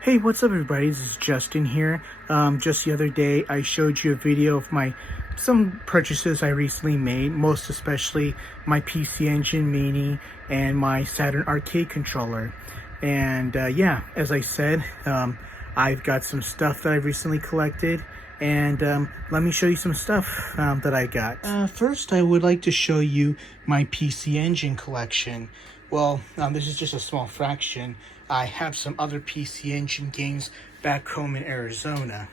Hey, what's up everybody? This is Justin here. Just the other day I showed you a video of some purchases I recently made, most especially my PC Engine Mini and my Saturn arcade controller. And yeah, as I said, I've got some stuff that I've recently collected, and let me show you some stuff that I got. First, I would like to show you my PC Engine collection. Well, this is just a small fraction. I have some other PC Engine games back home in Arizona.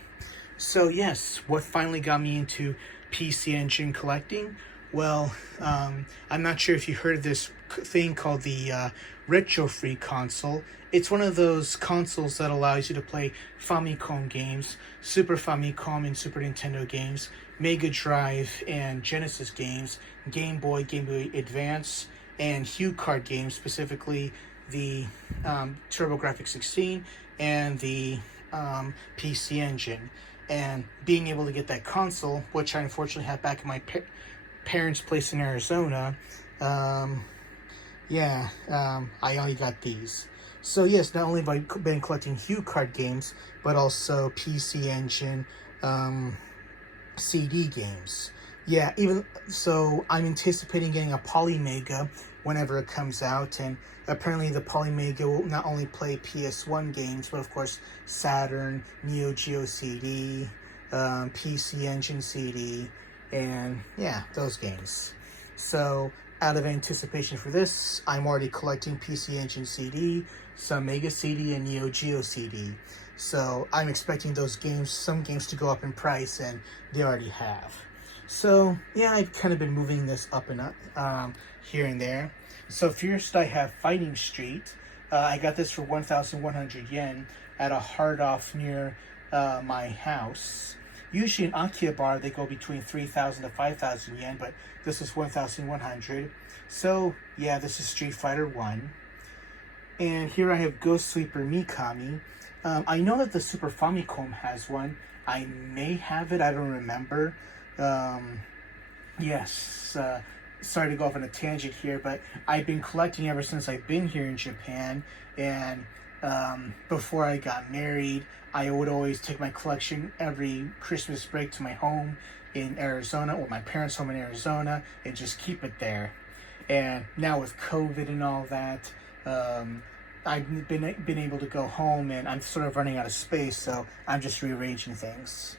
So yes, what finally got me into PC Engine collecting? Well, I'm not sure if you heard of this thing called the Retro Free console. It's one of those consoles that allows you to play Famicom games, Super Famicom and Super Nintendo games, Mega Drive and Genesis games, Game Boy Advance, and HuCard games, specifically the TurboGrafx 16 and the PC Engine. And being able to get that console, which I unfortunately have back in my parents' place in Arizona, I only got these. So yes, not only have I been collecting HuCard games, but also PC Engine CD games. Yeah, even so, I'm anticipating getting a Polymega whenever it comes out, and apparently the Polymega will not only play PS1 games, but of course Saturn, Geo CD, PC Engine CD, and yeah, those games. So out of anticipation for this, I'm already collecting PC Engine CD, some Mega CD, and Geo CD. So I'm expecting some games to go up in price, and they already have. So yeah, I've kind of been moving this up and up here and there. So first I have Fighting Street. I got this for 1,100 yen at a hard off near my house. Usually in Akihabara they go between 3,000 to 5,000 yen, but this is 1,100. So yeah, this is Street Fighter 1. And here I have Ghost Sweeper Mikami. I know that the Super Famicom has one. I may have it, I don't remember. Sorry to go off on a tangent here, but I've been collecting ever since I've been here in Japan, and before I got married, I would always take my collection every Christmas break to my home in Arizona, or my parents' home in Arizona, and just keep it there. And now with COVID and all that, I've been able to go home, and I'm sort of running out of space, so I'm just rearranging things.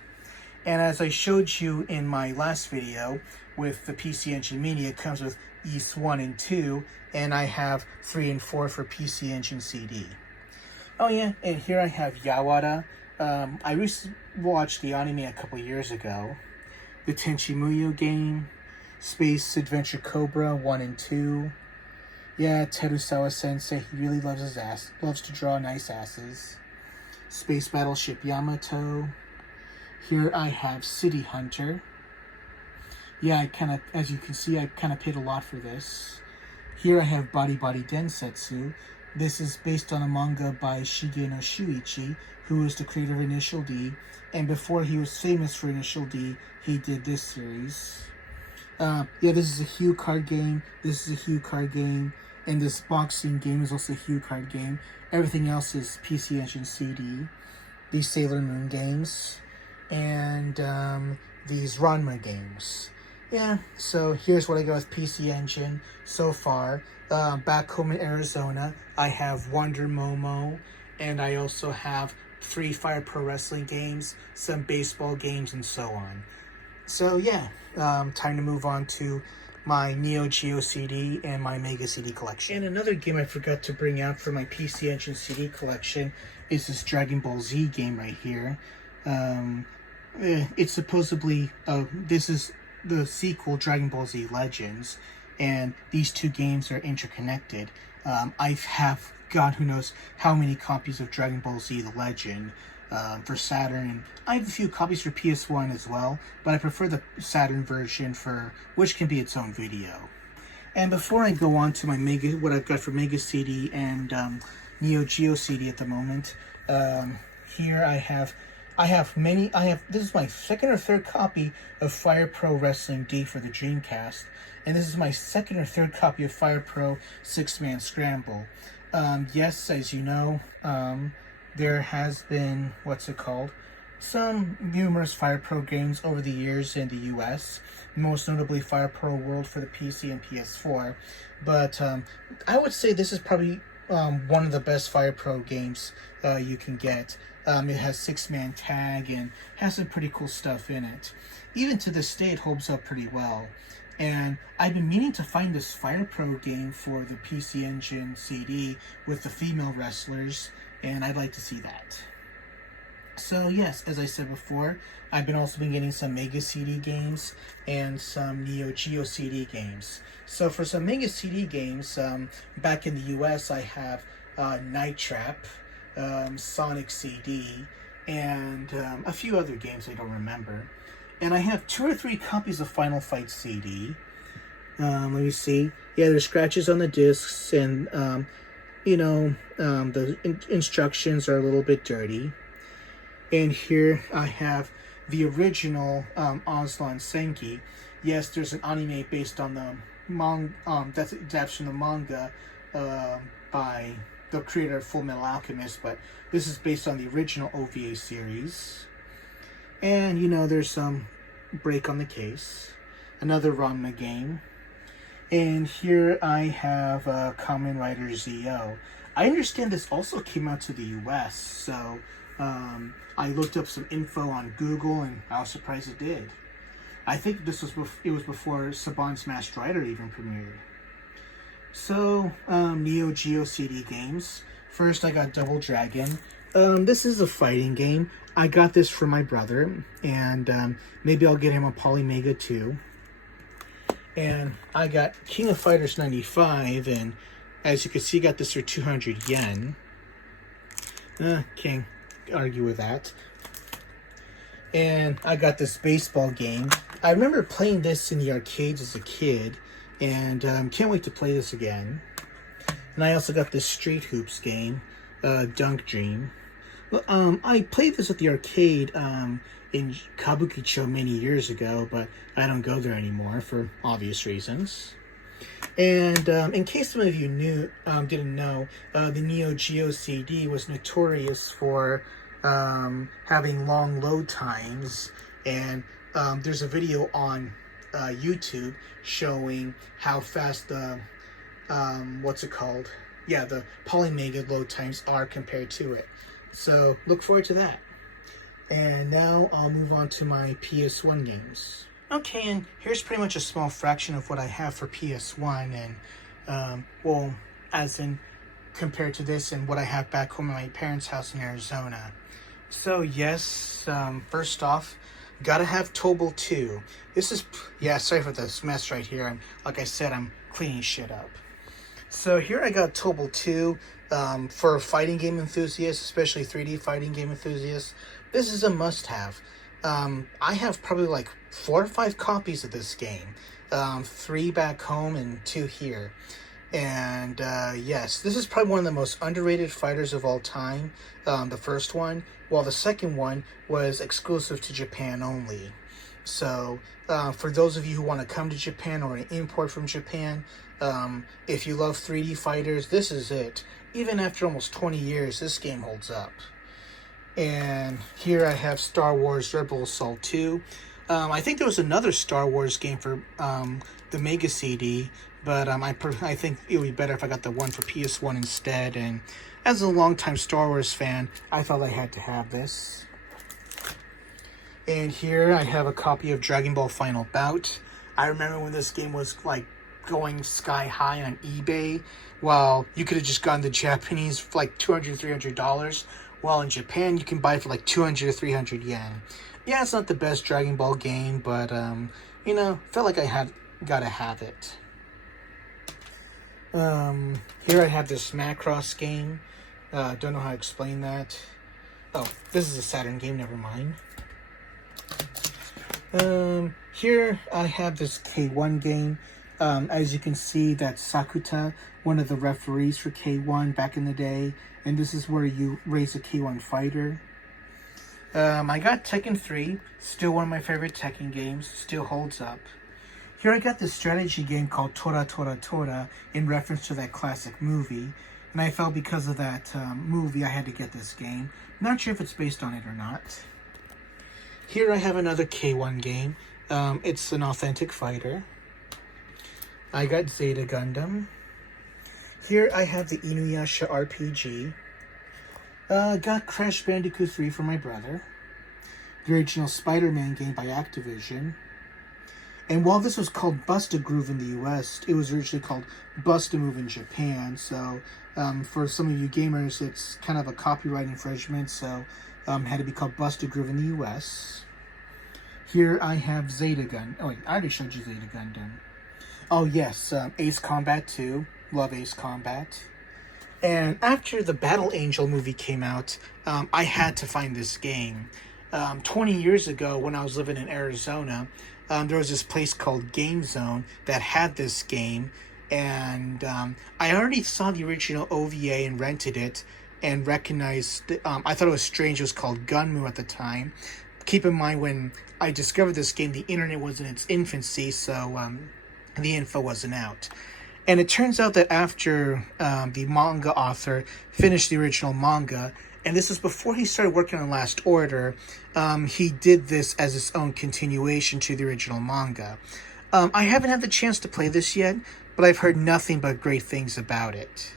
And as I showed you in my last video with the PC Engine Mini, it comes with East 1 and 2, and I have 3 and 4 for PC Engine CD. Oh yeah, and here I have Yawara. I recently watched the anime a couple years ago. The Tenchi Muyo game, Space Adventure Cobra 1 and 2. Yeah, Terusawa Sensei, he really loves to draw nice asses. Space Battleship Yamato. Here I have City Hunter. Yeah, as you can see, I kind of paid a lot for this. Here I have Body Densetsu. This is based on a manga by Shigeno Shuichi, who is the creator of Initial D, and before he was famous for Initial D, he did this series. This is a HuCard game, this is a HuCard game, and this boxing game is also a HuCard game. Everything else is PC Engine CD. These Sailor Moon games, and these Ranma games. Yeah, so here's what I got with PC Engine so far. Back home in Arizona, I have Wonder Momo, and I also have 3 Fire Pro Wrestling games, some baseball games, and so on. So yeah, time to move on to my Geo CD and my Mega CD collection. And another game I forgot to bring out for my PC Engine CD collection is this Dragon Ball Z game right here. It's supposedly, this is the sequel, Dragon Ball Z Legends, and these two games are interconnected. I have, God who knows how many copies of Dragon Ball Z The Legend for Saturn, and I have a few copies for PS1 as well, but I prefer the Saturn version, which can be its own video. And before I go on to my what I've got for Mega CD and Geo CD at the moment, here I have this is my second or third copy of Fire Pro Wrestling D for the Dreamcast, and this is my second or third copy of Fire Pro 6-Man Scramble. Yes, as you know, there has been, some numerous Fire Pro games over the years in the US, most notably Fire Pro World for the PC and PS4. But I would say this is probably one of the best Fire Pro games you can get. It has 6-man tag and has some pretty cool stuff in it. Even to this day, it holds up pretty well. And I've been meaning to find this Fire Pro game for the PC Engine CD with the female wrestlers, and I'd like to see that. So yes, as I said before, I've been also been getting some Mega CD games and some Geo CD games. So for some Mega CD games, back in the US, I have Night Trap, Sonic CD, and a few other games I don't remember. And I have 2 or 3 copies of Final Fight CD. Let me see. Yeah, there's scratches on the discs, and the instructions are a little bit dirty. And here I have the original Aslan Senki. Yes, there's an anime based on the that's adaptation of the manga by the creator of Full Metal Alchemist, but this is based on the original OVA series. And there's some break on the case. Another Ranma game. And here I have Kamen Rider Zeo. I understand this also came out to the US, so I looked up some info on Google, and I was surprised it did. I think it was before Saban's Masked Rider even premiered. So, Neo Geo CD games. First, I got Double Dragon. This is a fighting game. I got this for my brother, and maybe I'll get him a Polymega too. And I got King of Fighters 95, and as you can see, I got this for 200 yen. Can't argue with that. And I got this baseball game. I remember playing this in the arcades as a kid, and can't wait to play this again. And I also got this Street Hoops game, Dunk Dream. I played this at the arcade in Kabukicho many years ago, but I don't go there anymore for obvious reasons. And in case some of you didn't know, the Neo Geo CD was notorious for having long load times, and there's a video on YouTube showing how fast the the Polymega load times are compared to it. So look forward to that. And now I'll move on to my PS1 games. Okay, and here's pretty much a small fraction of what I have for PS1, and as in compared to this and what I have back home at my parents' house in Arizona. So yes, first off, gotta have Tobal 2. This is, sorry for this mess right here. Like I said, I'm cleaning shit up. So here I got Tobal 2 for fighting game enthusiasts, especially 3D fighting game enthusiasts. This is a must-have. I have probably like 4 or 5 copies of this game. 3 back home and 2 here. And yes, this is probably one of the most underrated fighters of all time. The first one, while the second one was exclusive to Japan only. So for those of you who want to come to Japan or import from Japan, if you love 3D fighters, this is it. Even after almost 20 years, this game holds up. And here I have Star Wars Rebel Assault 2. I think there was another Star Wars game for the Mega CD, but I think it would be better if I got the one for PS1 instead. And as a longtime Star Wars fan, I felt I had to have this. And here I have a copy of Dragon Ball Final Bout. I remember when this game was like going sky high on eBay. Well, you could have just gotten the Japanese for like $200, $300. While in Japan, you can buy it for like 200 or 300 yen. Yeah, it's not the best Dragon Ball game, but, felt like I gotta have it. Here I have this Macross game. Don't know how to explain that. Oh, this is a Saturn game, never mind. Here I have this K1 game. As you can see, that's Sakuta, one of the referees for K1 back in the day. And this is where you raise a K1 fighter. I got Tekken 3, still one of my favorite Tekken games, still holds up. Here I got this strategy game called Tora Tora Tora, in reference to that classic movie. And I felt because of that movie, I had to get this game. Not sure if it's based on it or not. Here I have another K1 game. It's an authentic fighter. I got Zeta Gundam. Here I have the Inuyasha RPG. Got Crash Bandicoot 3 for my brother. The original Spider-Man game by Activision. And while this was called Bust-A-Groove in the US, it was originally called Bust-A-Move in Japan. So for some of you gamers, it's kind of a copyright infringement, so it had to be called Bust-A-Groove in the US. Here I have Zeta Gundam. Oh wait, I already showed you Zeta Gundam. Oh yes, Ace Combat 2. Love Ace Combat. And after the Battle Angel movie came out, I had to find this game. 20 years ago, when I was living in Arizona, there was this place called Game Zone that had this game, and I already saw the original OVA and rented it, and recognized, I thought it was strange, it was called Gunmu at the time. Keep in mind, when I discovered this game, the internet was in its infancy, so the info wasn't out. And it turns out that after the manga author finished the original manga, and this was before he started working on Last Order, he did this as his own continuation to the original manga. I haven't had the chance to play this yet, but I've heard nothing but great things about it.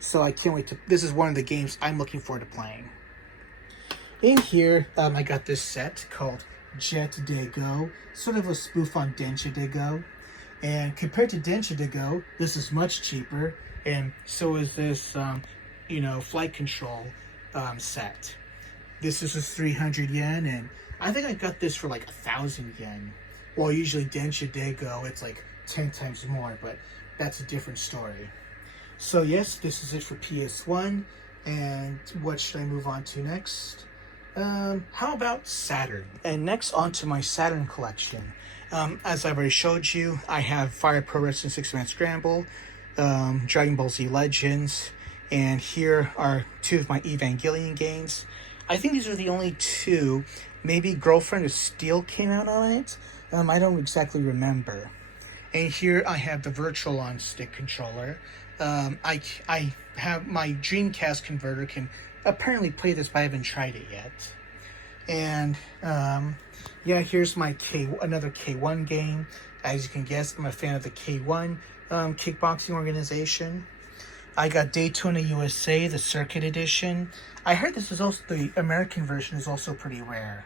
So I can't wait to... This is one of the games I'm looking forward to playing. In here, I got this set called Jet De Go, sort of a spoof on Densha De Go. And compared to Densha De Go, this is much cheaper, and so is this, flight control set. This is 300 yen, and I think I got this for like 1,000 yen. Well, usually Densha De Go, it's like 10 times more, but that's a different story. So yes, this is it for PS1, and what should I move on to next? How about Saturn? And next on to my Saturn collection. As I've already showed you, I have Fire Pro Wrestling 6-Man Scramble, Dragon Ball Z Legends, and here are two of my Evangelion games. I think these are the only two. Maybe Girlfriend of Steel came out on it? I don't exactly remember. And here I have the Virtual On Stick controller. I have my Dreamcast converter can apparently play this, but I haven't tried it yet. And yeah, here's my another K1 game. As you can guess, I'm a fan of the K1 kickboxing organization. I got Daytona USA, the Circuit Edition. I heard this is also, the American version is also pretty rare.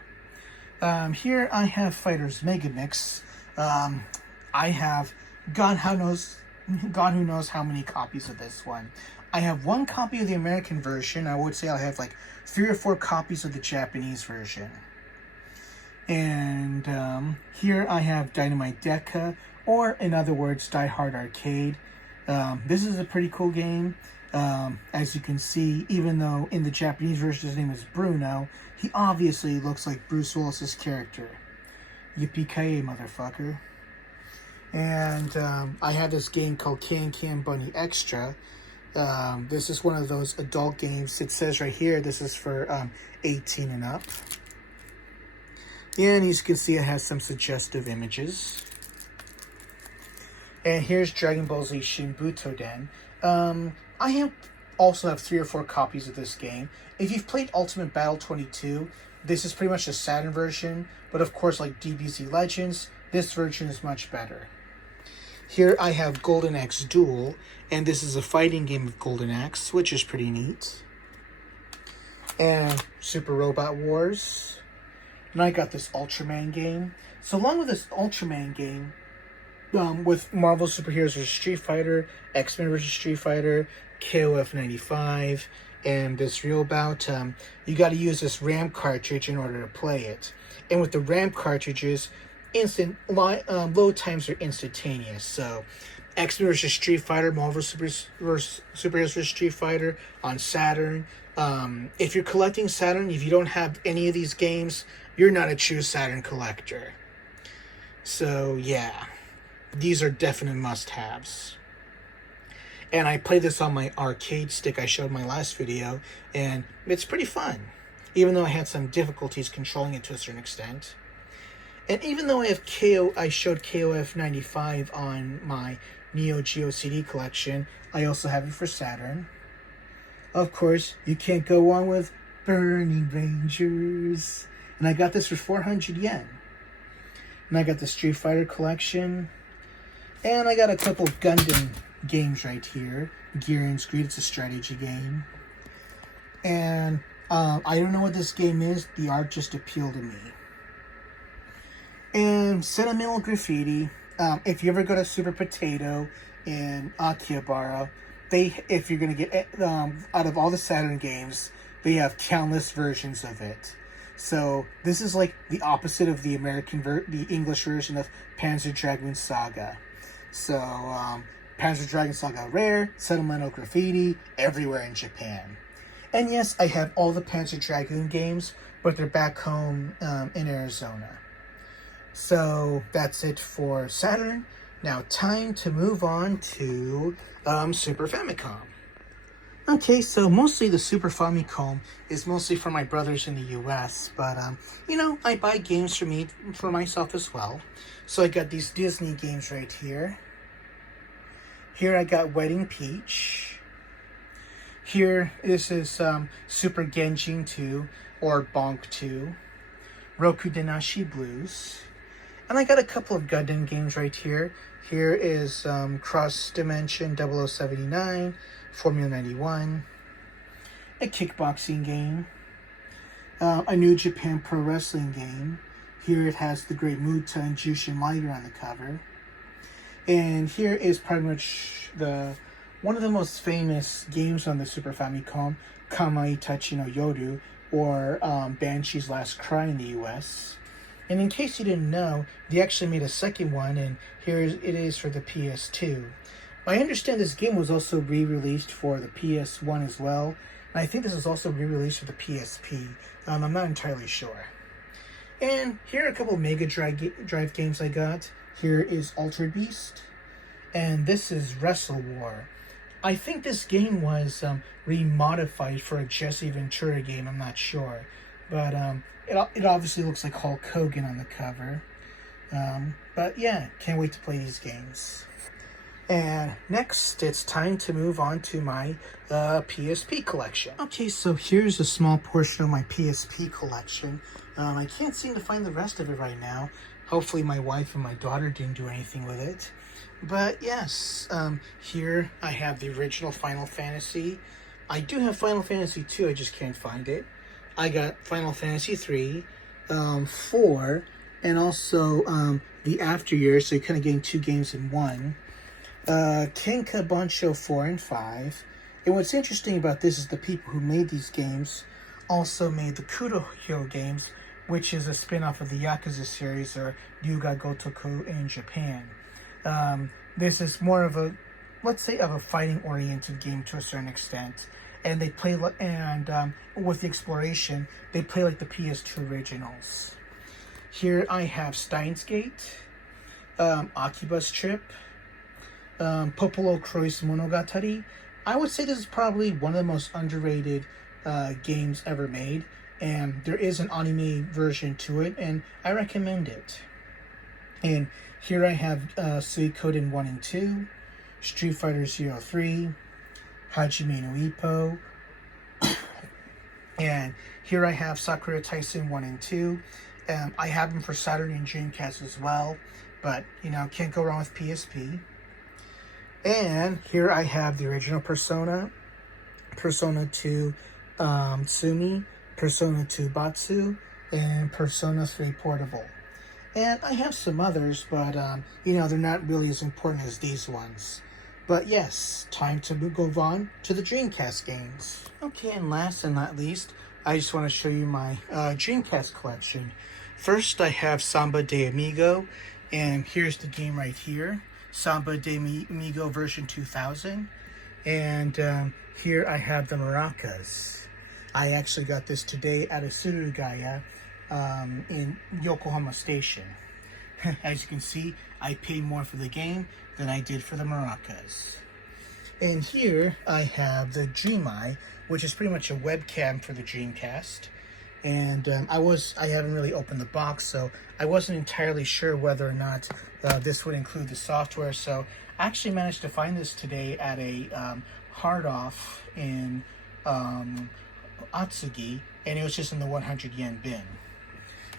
Here I have Fighters Mega Mix. I have God who knows how many copies of this one. I have one copy of the American version. I would say I have like 3 or 4 copies of the Japanese version. And here I have Dynamite Deca, or in other words, Die Hard Arcade. This is a pretty cool game. As you can see, even though in the Japanese version his name is Bruno, he obviously looks like Bruce Willis's character. Yippee-ki-yay, motherfucker. And I have this game called Can Bunny Extra. This is one of those adult games. It says right here, this is for 18 and up. And as you can see, it has some suggestive images. And here's Dragon Ball Z Shin Butoden. I also have 3 or 4 copies of this game. If you've played Ultimate Battle 22, this is pretty much the Saturn version. But of course, like DBZ Legends, this version is much better. Here I have Golden Axe Duel, and this is a fighting game of Golden Axe, which is pretty neat. And Super Robot Wars. And I got this Ultraman game. So along with this Ultraman game, with Marvel Superheroes vs. Street Fighter, X-Men vs. Street Fighter, KOF 95, and this real bout, you got to use this RAM cartridge in order to play it. And with the RAM cartridges, load times are instantaneous. So X-Men vs. Street Fighter, Marvel Superheroes vs. Street Fighter on Saturn. If you're collecting Saturn, if you don't have any of these games, you're not a true Saturn collector. So yeah, these are definite must-haves. And I play this on my arcade stick I showed in my last video, and it's pretty fun, even though I had some difficulties controlling it to a certain extent. And even though I showed KOF 95 on my Geo CD collection, I also have it for Saturn. Of course, you can't go on with Burning Rangers. And I got this for 400 yen. And I got the Street Fighter Collection. And I got a couple of Gundam games right here. Gear and Screed, it's a strategy game. And I don't know what this game is. The art just appealed to me. And Sentimental Graffiti. If you ever go to Super Potato in Akihabara, if you're going to get out of all the Saturn games, they have countless versions of it. So this is like the opposite of the the English version of Panzer Dragoon Saga. So Panzer Dragoon Saga Rare, Sentimental Graffiti, everywhere in Japan. And yes, I have all the Panzer Dragoon games, but they're back home in Arizona. So that's it for Saturn. Now time to move on to Super Famicom. Okay, so mostly the Super Famicom is mostly for my brothers in the US, but you know, I buy games for myself as well. So I got these Disney games right here. Here I got Wedding Peach. Here, this is Super Genjin 2 or Bonk 2. Roku Denashi Blues. And I got a couple of Gundam games right here. Here is Cross Dimension 0079, Formula 91, a kickboxing game, a New Japan Pro Wrestling game. Here it has the Great Muta and Jushin Liger on the cover. And here is pretty much one of the most famous games on the Super Famicom, Kamai Tachi no Yoru, or Banshee's Last Cry in the US. And in case you didn't know, they actually made a second one, and here it is for the PS2. I understand this game was also re-released for the PS1 as well, and I think this is also re-released for the PSP. I'm not entirely sure. And here are a couple of Mega Drive games I got. Here is Altered Beast, and this is Wrestle War. I think this game was remodified for a Jesse Ventura game, I'm not sure. But it obviously looks like Hulk Hogan on the cover. But yeah, can't wait to play these games. And next, it's time to move on to my PSP collection. Okay, so here's a small portion of my PSP collection. I can't seem to find the rest of it right now. Hopefully my wife and my daughter didn't do anything with it. But yes, here I have the original Final Fantasy. I do have Final Fantasy 2, I just can't find it. I got Final Fantasy 3, 4, and also the After Years, so you're kind of getting two games in one. Kenka Bansho 4 and 5. And what's interesting about this is the people who made these games also made the Kurohyou games, which is a spin-off of the Yakuza series, or Ryuga Gotoku in Japan. This is more of a, let's say, of a fighting-oriented game to a certain extent. And they play, with the exploration, they play like the PS2 originals. Here I have Steins Gate, Akiba's Trip, Popolo Croix Monogatari. I would say this is probably one of the most underrated games ever made, and there is an anime version to it, and I recommend it. And here I have Suikoden 1 and 2, Street Fighter 03, Hajime no Ippo, and here I have Sakura Taisen 1 and 2. I have them for Saturn and Dreamcast as well, but, you know, can't go wrong with PSP. And here I have the original Persona, Persona 2 Tsumi, Persona 2 Batsu, and Persona 3 Portable. And I have some others, but, you know, they're not really as important as these ones. But yes, time to move on to the Dreamcast games. Okay, and last and not least, I just want to show you my Dreamcast collection. First, I have Samba De Amigo, and here's the game right here. Samba De Amigo version 2000. And here I have the maracas. I actually got this today at a Surugaya in Yokohama Station. As you can see, I paid more for the game than I did for the maracas. And here I have the Dreameye, which is pretty much a webcam for the Dreamcast. And I haven't really opened the box, so I wasn't entirely sure whether or not this would include the software. So I actually managed to find this today at a hard off in Atsugi, and it was just in the 100 yen bin.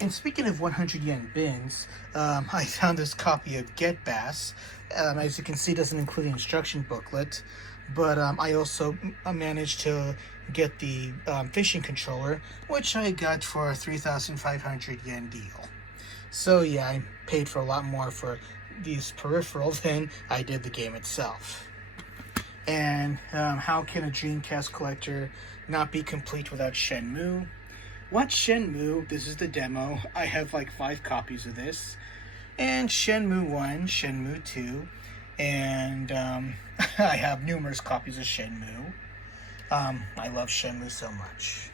And speaking of 100 yen bins, I found this copy of Get Bass. As you can see, it doesn't include the instruction booklet, but I also managed to get the fishing controller, which I got for a 3,500 yen deal. So yeah, I paid for a lot more for these peripherals than I did the game itself. And how can a Dreamcast collector not be complete without Shenmue? Watch Shenmue. This is the demo. I have like 5 copies of this. And Shenmue 1, Shenmue 2, and I have numerous copies of Shenmue. I love Shenmue so much.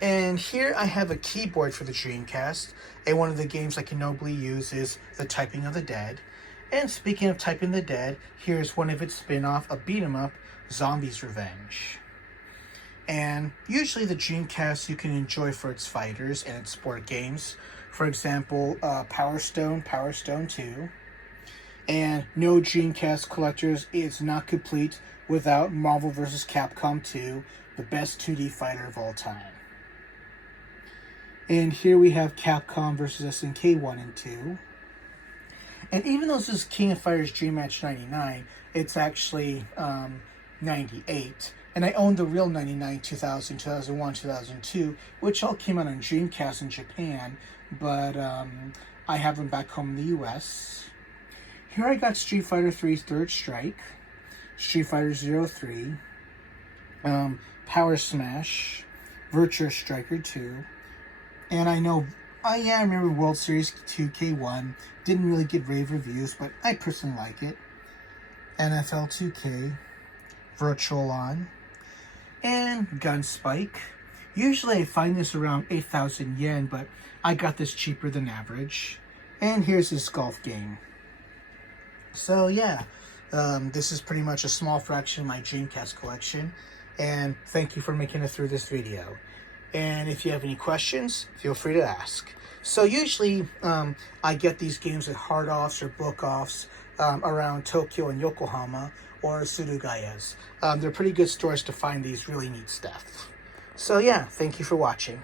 And here I have a keyboard for the Dreamcast, and one of the games I can nobly use is The Typing of the Dead. And speaking of Typing the Dead, here's one of its spin-off, a beat-em-up, Zombies Revenge. And usually the Dreamcast you can enjoy for its fighters and its sport games. For example, Power Stone 2. And no Dreamcast collectors is not complete without Marvel vs. Capcom 2, the best 2D fighter of all time. And here we have Capcom vs. SNK 1 and 2. And even though this is King of Fighters Dream Match 99, it's actually 98. And I own the real 99, 2000, 2001, 2002, which all came out on Dreamcast in Japan, but I have them back home in the US. Here I got Street Fighter 3 Third Strike, Street Fighter 03, Power Smash, Virtua Striker 2, and I remember World Series 2K1, didn't really get rave reviews, but I personally like it. NFL 2K, Virtual On, and Gunspike. Usually I find this around 8,000 yen, but I got this cheaper than average. And here's this golf game. So yeah, this is pretty much a small fraction of my Dreamcast collection, and thank you for making it through this video. And if you have any questions, feel free to ask. So usually I get these games at hard offs or book offs around Tokyo and Yokohama, or Surugayas. They're pretty good stores to find these really neat stuff. So yeah, thank you for watching.